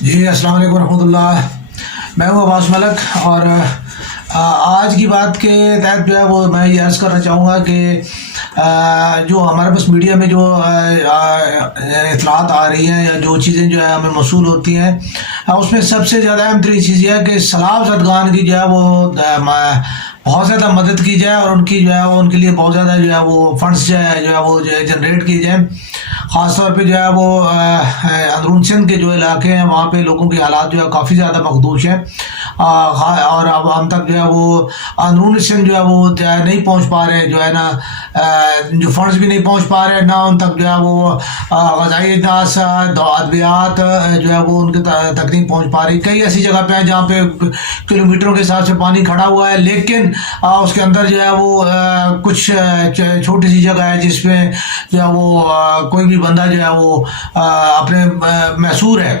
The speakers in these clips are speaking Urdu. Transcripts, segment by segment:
جی السلام علیکم ورحمۃ اللہ. میں ہوں عباس ملک اور آج کی بات کے تحت جو ہے وہ میں یہ عرض کرنا چاہوں گا کہ جو ہمارے پاس میڈیا میں جو اطلاعات آ رہی ہیں یا جو چیزیں جو ہے ہمیں موصول ہوتی ہیں اس میں سب سے زیادہ اہم ترین چیز یہ ہے کہ سیلاب زدگان کی جو ہے وہ بہت زیادہ مدد کی جائے اور ان کی جو ہے وہ ان کے لیے بہت زیادہ جو ہے وہ فنڈس جو ہے وہ جنریٹ کی جائیں. خاص طور پہ جو ہے وہ اندرون سندھ کے جو علاقے ہیں وہاں پہ لوگوں کے حالات جو ہے کافی زیادہ مخدوش ہیں اور اب ہم تک جو ہے وہ اندرون سندھ جو ہے وہ نہیں پہنچ پا رہے جو ہے نا جو فنڈس بھی نہیں پہنچ پا رہے نہ ان تک جو ہے وہ غذائی اجناس ادویات جو ہے وہ ان کے تک نہیں پہنچ پا رہی. کئی ایسی جگہ پہ ہیں جہاں پہ کلومیٹروں کے حساب سے پانی کھڑا ہوا ہے لیکن اس کے اندر جو ہے وہ کچھ چھوٹی سی جگہ ہے جس میں جو ہے وہ کوئی بھی بندہ جو ہے وہ اپنے محصور ہے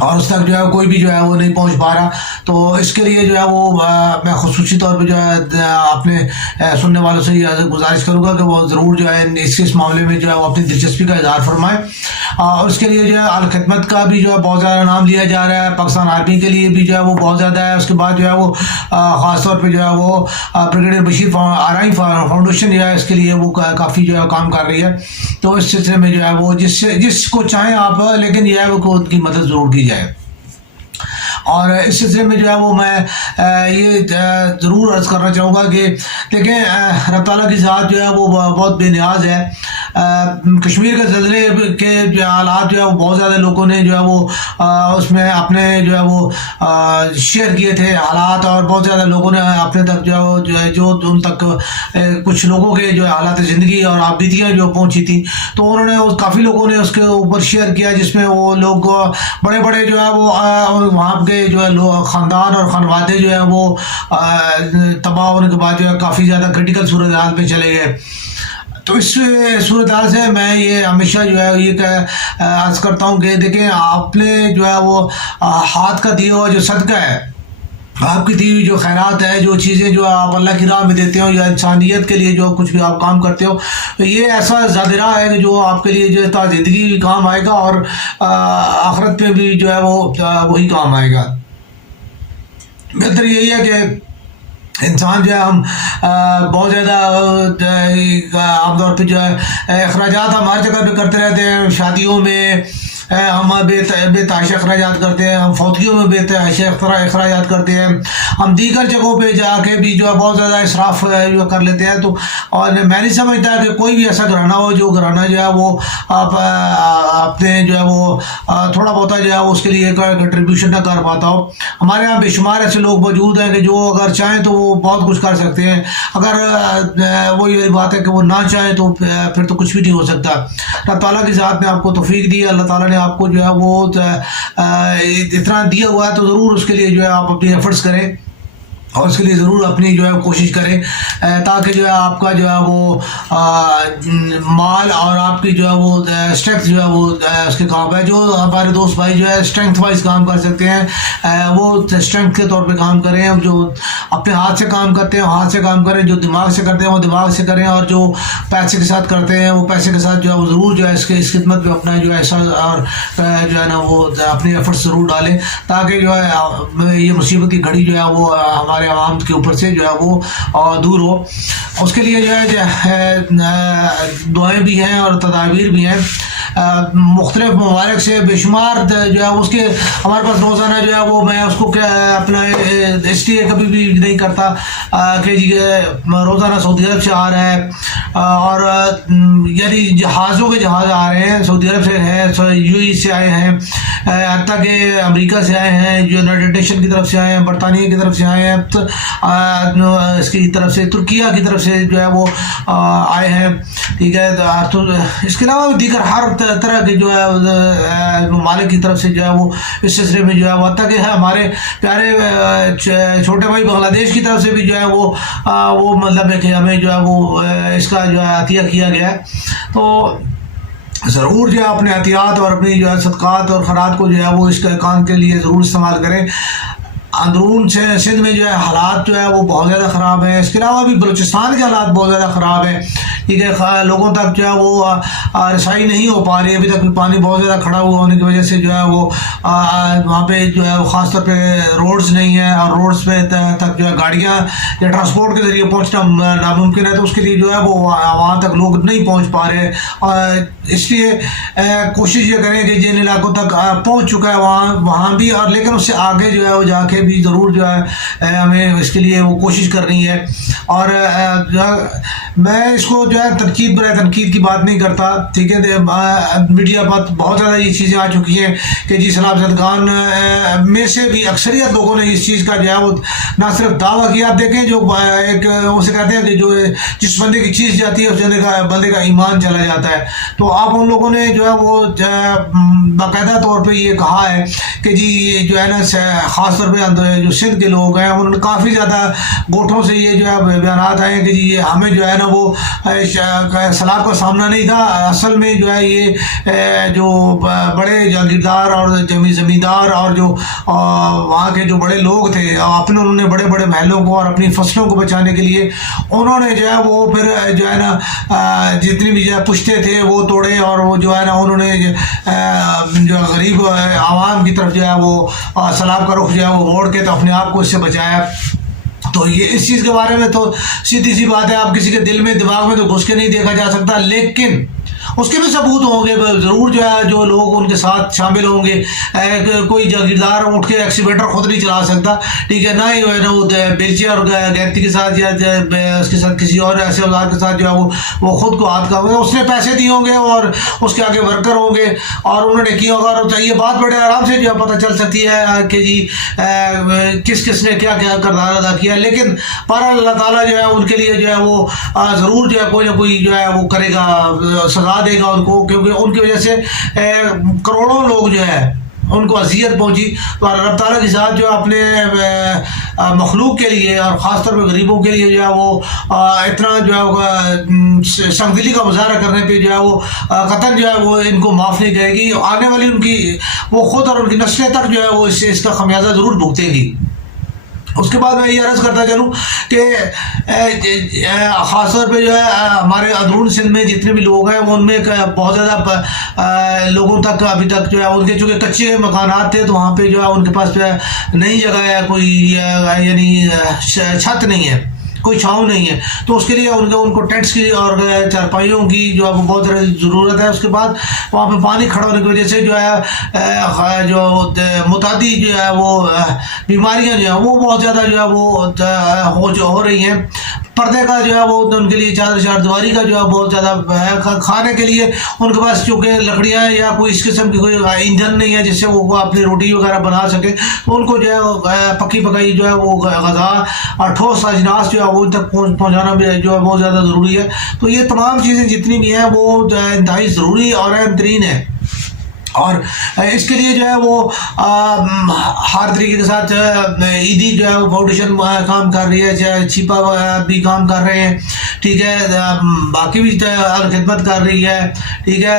اور اس تک جو ہے کوئی بھی جو ہے وہ نہیں پہنچ پا رہا. تو اس کے لیے جو ہے وہ میں خصوصی طور پہ جو ہے اپنے سننے والوں سے یہ گزارش کروں گا کہ وہ ضرور جو ہے اس معاملے میں جو ہے وہ اپنی دلچسپی کا اظہار فرمائیں. اور اس کے لیے جو ہے الخدمت کا بھی جو ہے بہت زیادہ نام لیا جا رہا ہے. پاکستان آرمی کے لیے بھی جو ہے وہ بہت زیادہ ہے. اس کے بعد جو ہے وہ خاص طور پہ جو ہے وہ بریگیڈیئر بشیر آرمی فاؤنڈیشن جو ہے اس کے لیے وہ کافی جو ہے کام کر رہی ہے. تو اس سلسلے میں جو ہے وہ جس کو چاہیں آپ لیکن یہ ہے وہ ان کی مدد ضرور کی جائے. اور اس سلسلے میں جو ہے وہ میں یہ ضرور عرض کرنا چاہوں گا کہ دیکھیں رب تعالیٰ کی ذات جو ہے وہ بہت بے نیاز ہے. کشمیر کے زلزلے کے جو حالات جو ہے وہ بہت زیادہ لوگوں نے جو ہے وہ اس میں اپنے جو ہے وہ شیئر کیے تھے حالات اور بہت زیادہ لوگوں نے اپنے تک جو ہے جو ان تک کچھ لوگوں کے جو حالات زندگی اور آبدیتیاں جو پہنچی تھیں تو انہوں نے کافی لوگوں نے اس کے اوپر شیئر کیا جس میں وہ لوگ بڑے بڑے جو ہے وہ وہاں کے جو ہے خاندان اور خانوادے جو ہے وہ تباہ ہونے کے بعد جو ہے کافی زیادہ کرٹیکل صورتحال میں چلے گئے. تو اس صورتحال سے میں یہ ہمیشہ جو ہے یہ عرض کرتا ہوں کہ دیکھیں آپ نے جو ہے وہ ہاتھ کا دیا ہوا جو صدقہ ہے آپ کی دی ہوئی جو خیرات ہے جو چیزیں جو آپ اللہ کی راہ میں دیتے ہو یا انسانیت کے لیے جو کچھ بھی آپ کام کرتے ہو یہ ایسا زادرہ ہے کہ جو آپ کے لیے جو ہے زندگی بھی کام آئے گا اور آخرت پہ بھی جو ہے وہ وہی کام آئے گا. بہتر یہی ہے کہ انسان جو ہے ہم بہت زیادہ عام طور پہ جو ہے اخراجات ہم ہر جگہ پہ کرتے رہتے ہیں. شادیوں میں ہم بے تحاشا اخراجات کرتے ہیں, ہم فوتگیوں میں بے تحاشا اخراجات کرتے ہیں, ہم دیگر جگہوں پہ جا کے بھی جو ہے بہت زیادہ اسراف جو کر لیتے ہیں. تو اور میں نہیں سمجھتا کہ کوئی بھی ایسا گھرانہ ہو جو گھرانہ جو ہے وہ آپ اپنے جو ہے وہ تھوڑا بہت جو ہے اس کے لیے کنٹریبیوشن نہ کر پاتا ہو. ہمارے یہاں بے شمار ایسے لوگ موجود ہیں کہ جو اگر چاہیں تو وہ بہت کچھ کر سکتے ہیں. اگر وہ یہ بات ہے کہ وہ نہ چاہیں تو پھر تو کچھ بھی نہیں ہو سکتا. اللہ تعالیٰ کی ذات نے آپ کو توفیق دی, اللہ تعالیٰ نے آپ کو جو ہے وہ اتنا دیا ہوا ہے تو ضرور اس کے لیے جو ہے آپ اپنی ایفرٹس کریں اور اس کے لیے ضرور اپنی جو ہے کوشش کریں تاکہ جو ہے آپ کا جو ہے وہ مال اور آپ کی جو ہے وہ اسٹرینتھ جو ہے وہ اس کے کام ہے. جو ہمارے دوست بھائی جو ہے اسٹرینتھ وائز کام کر سکتے ہیں وہ اسٹرینتھ کے طور پہ کام کریں. جو اپنے ہاتھ سے کام کرتے ہیں ہاتھ سے کام کریں, جو دماغ سے کرتے ہیں وہ دماغ سے کریں, اور جو پیسے کے ساتھ کرتے ہیں وہ پیسے کے ساتھ جو ہے وہ ضرور جو ہے اس خدمت میں اپنا جو ہے ایسا اور جو ہے نا وہ اپنی ایفرٹس ضرور ڈالیں تاکہ جو ہے یہ مصیبت کی گھڑی جو ہے وہ ہمارے عوام کے اوپر سے جو ہے وہ دور ہو. اس کے لیے جو ہے دعائیں بھی ہیں اور تدابیر بھی ہیں. مختلف ممالک سے بے شمار جو ہے اس کے ہمارے پاس روزانہ جو ہے وہ میں اس کو اپنا اس لیے کبھی بھی نہیں کرتا کہ جی روزانہ سعودی عرب سے آ رہا ہے اور یعنی جہازوں کے جہاز آ رہے ہیں. سعودی عرب سے ہیں, یو ای سے آئے ہیں, حتیٰ کہ امریکہ سے آئے ہیں, یونائیٹڈ نیشن کی طرف سے آئے ہیں, برطانیہ کی طرف سے آئے ہیں, اس کی طرف سے ترکیہ کی طرف سے جو ہے وہ آئے ہیں. ٹھیک ہے, تو اس کے علاوہ دیگر ہر طرح کے جو ہے ممالک کی طرف سے جو ہے وہ اس سلسلے میں جو ہے وہ حتیٰ کہ ہمارے پیارے چھوٹے بھائی بنگلہ دیش کی طرف سے بھی جو ہے وہ مطلب ہے کہ ہمیں جو ہے وہ اس کا جو ہے عطیہ کیا گیا ہے. تو ضرور جو ہے اپنے احتیاط اور اپنی جو ہے صدقات اور خیرات کو جو ہے وہ اس کام کے لیے ضرور استعمال کریں. اندرون سے سندھ میں جو ہے حالات جو ہے وہ بہت زیادہ خراب ہیں. اس کے علاوہ بھی بلوچستان کے حالات بہت زیادہ خراب ہیں. ٹھیک ہے, لوگوں تک جو ہے وہ رسائی نہیں ہو پا رہی ہے. ابھی تک بھی پانی بہت زیادہ کھڑا ہوا ہونے کی وجہ سے جو ہے وہ وہاں پہ جو ہے خاص طور پہ روڈز نہیں ہیں, اور روڈز پہ تک جو ہے گاڑیاں یا ٹرانسپورٹ کے ذریعے پہنچنا ناممکن ہے. تو اس کے لیے جو ہے وہ وہاں تک لوگ نہیں پہنچ پا رہے ہیں. اس لیے کوشش یہ کریں کہ جن علاقوں تک پہنچ چکا ہے وہاں بھی, اور لیکن اس سے آگے جو ہے وہ جا کے بھی ضرور جو ہے ہمیں اس کے لیے وہ کوشش کرنی ہے. اور میں اس کو جو ہے تنقید برائے تنقید کی بات نہیں کرتا. ٹھیک ہے, میڈیا پر بہت زیادہ یہ چیزیں آ چکی ہیں کہ جی سیلاب زدگان میں سے بھی اکثریت لوگوں نے اس چیز کا جو ہے وہ نہ صرف دعویٰ کیا. آپ دیکھیں جو ایک اسے کہتے ہیں کہ جو جس بندے کی چیز جاتی ہے اس بندے کا ایمان چلا جاتا ہے. تو آپ ان لوگوں نے جو ہے وہ باقاعدہ طور پہ یہ کہا ہے کہ جی یہ جو ہے نا خاص طور پہ جو سندھ کے لوگ ہیں انہوں نے کافی زیادہ گوٹھوں سے یہ جو ہے بیانات آئے ہیں کہ جی ہمیں جو ہے نا وہ سیلاب کا سامنا نہیں تھا. اصل میں جو ہے یہ جو بڑے جاگیردار اور زمیندار اور جو وہاں کے جو بڑے لوگ تھے اپنے انہوں نے بڑے بڑے محلوں کو اور اپنی فصلوں کو بچانے کے لیے انہوں نے جو ہے وہ پھر جو ہے نا جتنی بھی جو ہے پشتے تھے وہ توڑے, اور وہ جو ہے نا انہوں نے جو غریب عوام کی طرف جو ہے وہ سیلاب کا رخ جو ہے وہ موڑ کے تو اپنے آپ کو اس سے بچایا. تو یہ اس چیز کے بارے میں تو سیدھی سی بات ہے, آپ کسی کے دل میں دماغ میں تو گھس کے نہیں دیکھا جا سکتا, لیکن اس کے بھی ثبوت ہوں گے ضرور. جو ہے جو لوگ ان کے ساتھ شامل ہوں گے, کوئی جاگیردار اٹھ کے ایکسیویٹر خود نہیں چلا سکتا. ٹھیک ہے, نہ ہی وہ بیلچے اور گیتی کے ساتھ یا اس کے ساتھ کسی اور ایسے اوزار کے ساتھ جو ہے وہ خود کو ہاتھ کا اس نے پیسے دیے ہوں گے اور اس کے آگے ورکر ہوں گے اور انہوں نے کیا ہوگا. اور یہ بات بڑے آرام سے جو ہے پتہ چل سکتی ہے کہ جی کس کس نے کیا کیا کردار ادا کیا. لیکن پر اللہ تعالیٰ جو ہے ان کے لیے جو ہے وہ ضرور جو ہے کوئی نہ کوئی جو ہے وہ کرے گا, سزا دے گا ان کو, کیونکہ ان کی وجہ سے کروڑوں لوگ جو ہے ان کو اذیت پہنچی. تو اللہ تعالیٰ کی ذات جو اپنے مخلوق کے لیے اور خاص طور پہ غریبوں کے لیے جو ہے وہ اتنا جو ہے سنگدلی کا مظاہرہ کرنے پہ جو ہے وہ قطعاً جو ہے وہ ان کو معاف نہیں کرے گی. آنے والی ان کی وہ خود اور ان کی نسلیں تک جو ہے وہ اس کا خمیازہ ضرور بھگتیں گی. اس کے بعد میں یہ عرض کرتا چلوں کہ خاص طور پہ جو ہے ہمارے اندرون سندھ میں جتنے بھی لوگ ہیں ان میں بہت زیادہ لوگوں تک ابھی تک جو ہے ان کے چونکہ کچے مکانات تھے تو وہاں پہ جو ہے ان کے پاس جو ہے نئی جگہ ہے, کوئی یعنی چھت نہیں ہے, کوئی چھاؤں نہیں ہے. تو اس کے لیے ان کو ٹینٹس کی اور چارپائیوں کی جو ہے وہ بہت زیادہ ضرورت ہے. اس کے بعد وہاں پہ پانی کھڑا ہونے کی وجہ سے جو ہے جو متعدی جو ہے وہ بیماریاں جو ہیں وہ بہت زیادہ جو ہے وہ ہو رہی ہیں. پردے کا جو ہے وہ ان کے لیے چار دیواری کا جو ہے بہت زیادہ, کھانے کے لیے ان کے پاس چونکہ لکڑیاں یا کوئی اس قسم کی کوئی ایندھن نہیں ہے جس سے وہ اپنی روٹی وغیرہ بنا سکے. تو ان کو جو ہے پکی پکائی جو ہے وہ غذا اور ٹھوس اجناس جو ہے وہ ان تک پہنچانا بھی جو ہے بہت زیادہ ضروری ہے. تو یہ تمام چیزیں جتنی بھی ہیں وہ انتہائی ضروری اور اہم ترین ہیں. اور اس کے لیے جو ہے وہ ہر طریقے کے ساتھ عیدی جو ہے وہ فاؤنڈیشن کام کر رہی ہے, چھپا بھی کام کر رہے ہیں. ٹھیک ہے, باقی بھی خدمت کر رہی ہے. ٹھیک ہے,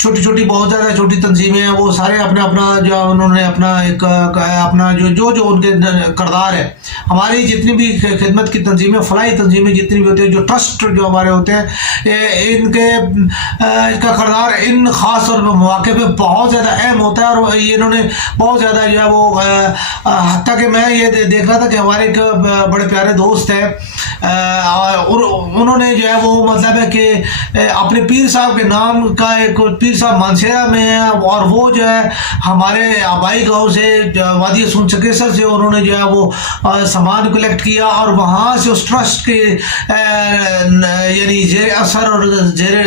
چھوٹی چھوٹی بہت زیادہ چھوٹی تنظیمیں ہیں وہ سارے اپنا جو انہوں نے اپنا ایک اپنا جو ان کے کردار ہے. ہماری جتنی بھی خدمت کی تنظیمیں, فلاحی تنظیمیں جتنی بھی ہوتی ہیں, جو ٹرسٹ جو ہمارے ہوتے ہیں, ان کا کردار ان خاص اور مواقع پہ بہت زیادہ اہم ہوتا ہے. اور یہ انہوں نے بہت زیادہ جو ہے وہ حتیٰ کہ میں یہ دیکھ رہا تھا کہ ہمارے ایک بڑے پیارے دوست ہیں, انہوں نے جو ہے وہ مطلب ہے کہ اپنے پیر صاحب کے نام کا ایک پیر صاحب مانسیرا میں ہے, اور وہ جو ہے ہمارے آبائی گاؤں سے وادی سون چکیسر سے انہوں نے جو ہے وہ سامان کلیکٹ کیا اور وہاں سے اس ٹرسٹ کے یعنی زیر اثر اور زیر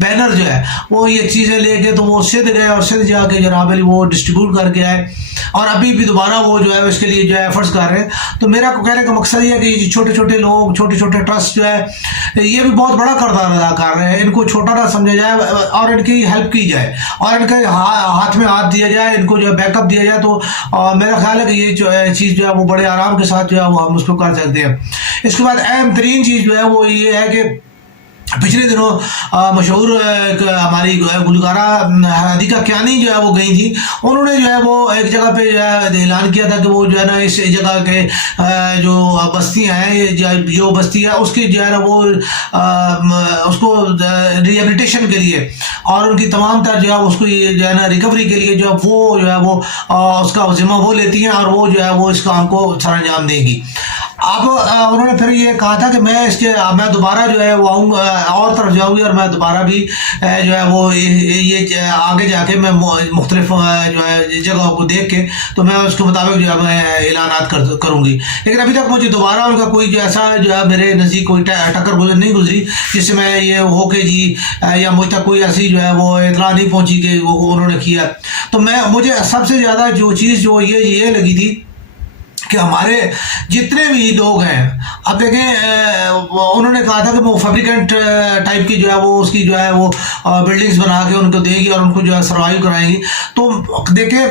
بینر جو ہے وہ یہ چیزیں لے کے تو وہ سندھ گئے اور سندھ جا کے جناب علی وہ ڈسٹریبیوٹ کر کے آئے, اور ابھی بھی دوبارہ وہ جو ہے اس کے لیے جو ہے ایفرٹس کر رہے ہیں. تو میرا کہنے کا مقصد یہ ہے کہ چھوٹے چھوٹے لوگ, چھوٹے چھوٹے ٹرسٹ جو ہے یہ بھی بہت بڑا کردار ادا کر رہے ہیں. ان کو چھوٹا نہ سمجھا جائے اور ان کی ہیلپ کی جائے اور ان کے ہاتھ میں ہاتھ دیا جائے, ان کو جو ہے بیک اپ دیا جائے. تو میرا خیال ہے کہ یہ چیز جو ہے وہ بڑے آرام کے ساتھ جو ہے وہ ہم اس کو کر سکتے ہیں. اس کے بعد اہم ترین چیز جو ہے وہ یہ ہے کہ پچھلے دنوں مشہور ہماری گلوکارہ رادھیکا کیانی جو ہے وہ گئی تھی. انہوں نے جو ہے وہ ایک جگہ پہ جو ہے اعلان کیا تھا کہ وہ جو ہے نا اس جگہ کے جو بستیاں ہیں جو بستی ہے اس کی جو ہے نا وہ اس کو ری ایبلیٹیشن کے لیے اور ان کی تمام تر جو ہے اس کو جو ہے نا ریکوری کے لیے جو ہے وہ اس کا ذمہ وہ لیتی ہیں اور وہ جو ہے وہ اس کام کو سر انجام دے گی. اب انہوں نے پھر یہ کہا تھا کہ میں دوبارہ جو ہے وہ آؤں اور طرف جاؤں گی اور میں دوبارہ بھی جو ہے وہ یہ آگے جا کے میں مختلف جو ہے جگہوں کو دیکھ کے تو میں اس کے مطابق جو ہے میں اعلانات کروں گی. لیکن ابھی تک مجھے دوبارہ ان کا کوئی جو ایسا جو ہے میرے نزدیک کوئی ٹکر نہیں گزری جس سے میں یہ ہو کہ جی یا مجھ تک کوئی ایسی جو ہے وہ اطلاع نہیں پہنچی کہ وہ انہوں نے کیا. تو مجھے سب سے زیادہ جو چیز جو یہ لگی تھی کہ ہمارے جتنے بھی لوگ ہیں, اب دیکھیں انہوں نے کہا تھا کہ وہ فیبریکینٹ ٹائپ کی جو ہے وہ اس کی جو ہے وہ بلڈنگز بنا کے ان کو دے گی اور ان کو جو ہے سروائیو کرائیں گی. تو دیکھیں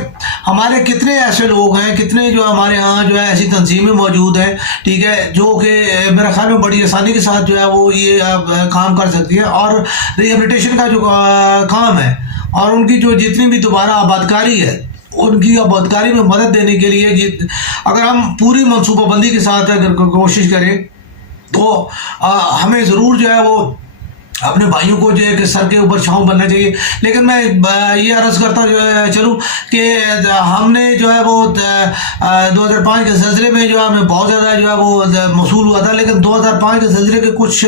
ہمارے کتنے ایسے لوگ ہیں, کتنے جو ہمارے ہاں جو ہے ایسی تنظیمیں موجود ہیں, ٹھیک ہے, جو کہ میرے خیال میں بڑی آسانی کے ساتھ جو ہے وہ یہ کام کر سکتی ہے اور ری ایبلیٹیشن کا جو کام ہے اور ان کی جو جتنی بھی دوبارہ آبادکاری ہے ان کی آبادکاری میں مدد دینے کے لیے اگر ہم پوری منصوبہ بندی کے ساتھ اگر کوشش کریں تو ہمیں ضرور جو ہے وہ اپنے بھائیوں کو جو ہے کہ سر کے اوپر چھاؤں بننا چاہیے. لیکن میں یہ عرض کرتا چلوں کہ ہم نے جو ہے وہ 2005 کے زلزلے میں جو ہے ہمیں بہت زیادہ جو ہے وہ موصول ہوا تھا, لیکن 2005 کے زلزلے کے کچھ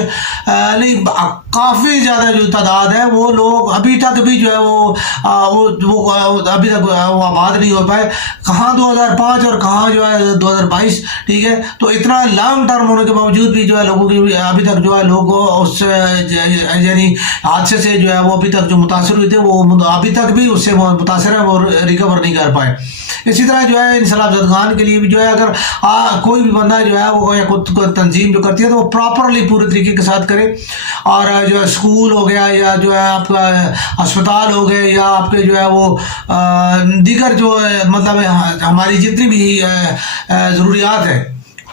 نہیں کافی زیادہ جو تعداد ہے وہ لوگ ابھی تک بھی جو ہے وہ ابھی تک وہ آباد نہیں ہو پائے. کہاں 2005 اور کہاں جو ہے 2022, ٹھیک ہے. تو اتنا لانگ ٹرم ہونے کے باوجود بھی جو ہے لوگوں کی ابھی تک جو ہے لوگ اس یعنی حادثے سے جو ہے وہ ابھی تک جو متاثر ہوئے تھے وہ ابھی تک بھی اس سے متاثر ہے, وہ ریکور نہیں کر پائے. اسی طرح جو ہے انسلاف زدگان کے لیے بھی جو ہے اگر کوئی بھی بندہ جو ہے وہ یا تنظیم جو کرتی ہے تو وہ پراپرلی پورے طریقے کے ساتھ کرے, اور جو ہے اسکول ہو گیا یا جو ہے آپ کا اسپتال ہو گئے یا آپ کے جو ہے وہ دیگر جو مطلب ہماری جتنی بھی ضروریات ہیں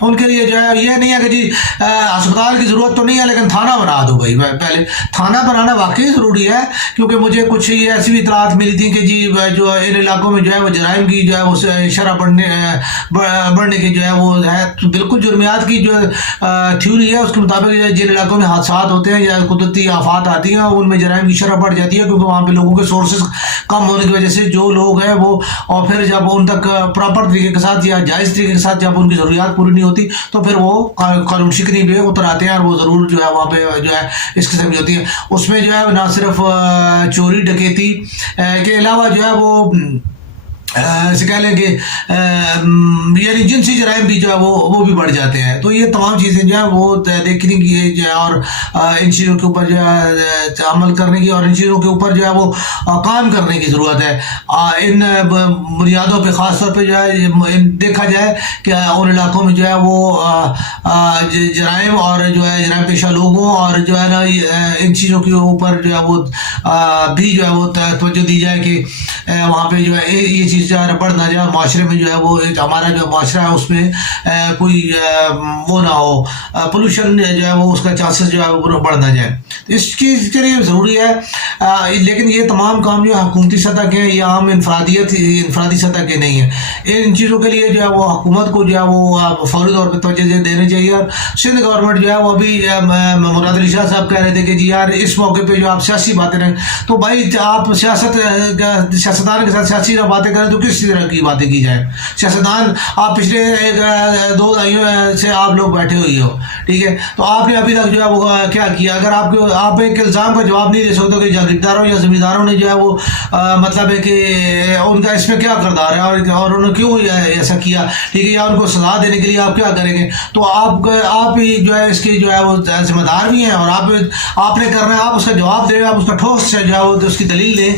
ان کے لیے جو ہے یہ نہیں ہے کہ جی اسپتال کی ضرورت تو نہیں ہے لیکن تھانہ بنا دو بھائی. پہلے تھانہ بنانا واقعی ضروری ہے, کیونکہ مجھے کچھ یہ ایسی بھی اطلاعات ملی تھی کہ جی جو ان علاقوں میں جو ہے وہ جرائم کی جو ہے وہ شرح بڑھنے کی جو ہے وہ ہے. بالکل جرمیات کی جو تھیوری ہے اس کے مطابق جن علاقوں میں حادثات ہوتے ہیں یا قدرتی آفات آتی ہیں ان میں جرائم کی شرح بڑھ جاتی ہے, کیونکہ وہاں پہ لوگوں کے سورسز کم ہونے کی وجہ سے جو لوگ ہیں وہ اور پھر جب ان تک پراپر طریقے کے ساتھ یا جائز طریقے کے ساتھ جب ان کی ضروریات پوری نہیں ہوتی تو پھر وہ قانون شکنی پہ اتر آتے ہیں اور وہ ضرور جو ہے وہاں پہ جو ہے اس قسم کی ہوتی ہے. اس میں جو ہے نہ صرف چوری ڈکیتی کے علاوہ جو ہے وہ اسے کہہ لیں کہ یعنی جنسی جرائم بھی جو ہے وہ بھی بڑھ جاتے ہیں. تو یہ تمام چیزیں جو ہے وہ دیکھنے کی جو ہے اور ان چیزوں کے اوپر جو ہے عمل کرنے کی اور ان چیزوں کے اوپر جو ہے وہ کام کرنے کی ضرورت ہے. ان بنیادوں پہ خاص طور پہ جو ہے دیکھا جائے کہ ان علاقوں میں جو ہے وہ جرائم اور جو ہے جرائم پیشہ لوگوں اور جو ہے نا ان چیزوں کے اوپر جو ہے وہ بھی جو ہے وہ توجہ دی جائے کہ وہاں پہ جو ہے یہ چیز جو ہے بڑھ نہ جائے, معاشرے میں جو ہے وہ ہمارا جو معاشرہ ہے اس میں کوئی وہ نہ ہو, پولوشن جو ہے وہ اس کا چانسز جو ہے وہ بڑھ نہ جائے. اس چیز کے لیے ضروری ہے. لیکن یہ تمام کام جو حکومتی سطح کے ہیں یہ عام انفرادی سطح کے نہیں ہیں. ان چیزوں کے لیے جو ہے وہ حکومت کو جو ہے وہ فوری طور پہ توجہ دینے چاہیے. اور سندھ گورنمنٹ جو ہے وہ ابھی مراد علی شاہ صاحب کہہ رہے تھے کہ جی یار اس موقع پہ جو آپ سیاسی باتیں رہیں تو بھائی آپ سیاستدان کے ساتھ سیاسی باتیں کریں تو کس طرح کی باتیں کی جائیں. سیاستدان آپ پچھلے 2 دہائیوں سے آپ لوگ بیٹھے ہوئی ہو, ٹھیک ہے, تو آپ نے ابھی تک جو ہے وہ کیا کیا. اگر آپ ایک الزام کا جواب نہیں دے سکتے کہ جاگیرداروں یا زمینداروں نے جو ہے وہ مطلب ہے کہ ان کا اس میں کیا کردار ہے اور انہوں نے کیوں ایسا کیا, ٹھیک ہے, یا ان کو سزا دینے کے لیے آپ کیا کریں گے, تو آپ ہی جو ہے اس کے جو ہے وہ ذمہ دار بھی ہیں اور آپ نے کرنا ہے. آپ اس کا جواب دیں, آپ اس کا ٹھوس سے جو ہے وہ اس کی دلیل دیں,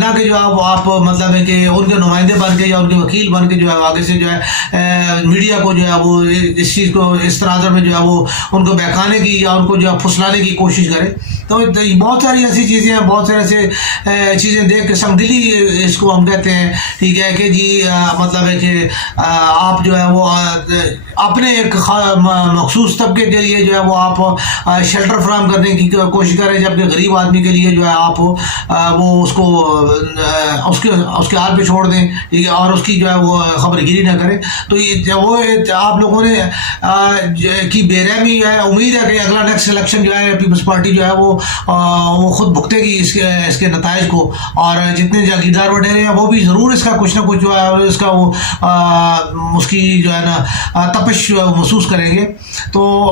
نہ کہ جو آپ آپ مطلب ہے کہ ان کے نمائندے بن کے یا ان کے وکیل بن کے جو ہے آگے سے جو ہے میڈیا کو جو ہے وہ اس چیز کو اس تناظر میں جو ہے وہ ان کو بہکانے کی یا ان کو جو ہے پھسلانے کی کوشش کرے. تو بہت ساری ایسی چیزیں ہیں, بہت سارے ایسے چیزیں دیکھ کے سنگ دلی اس کو ہم کہتے ہیں, ٹھیک ہے, کہ جی مطلب ہے کہ آپ جو ہے وہ اپنے ایک مخصوص طبقے کے لیے جو ہے وہ آپ شیلٹر فراہم کرنے کی کوشش کریں, جبکہ غریب آدمی کے لیے جو ہے آپ وہ اس کو اس کے حال پہ چھوڑ دیں اور اس کی جو ہے وہ خبر گیری نہ کریں. تو یہ وہ آپ لوگوں نے کی بے رحمی ہے. امید ہے کہ اگلا نیکسٹ الیکشن جو ہے پیپلز پارٹی جو ہے وہ خود بھگتے گی اس کے نتائج کو, اور جتنے جاگیردار وڈیرے ہیں وہ بھی ضرور اس کا کچھ نہ کچھ جو ہے اس کا وہ اس کی جو ہے نا تپش محسوس کریں گے. تو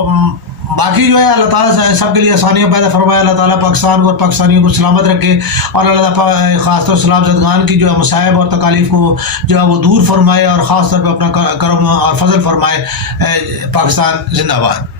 باقی جو ہے اللہ تعالیٰ سب کے لیے آسانیاں پیدا فرمائے. اللہ تعالیٰ پاکستان کو اور پاکستانیوں کو سلامت رکھے, اور اللہ تعالیٰ خاص طور سلام زدگان کی جو ہے مصائب اور تکالیف کو جو ہے وہ دور فرمائے, اور خاص طور پہ اپنا کرم اور فضل فرمائے. پاکستان زندہ باد.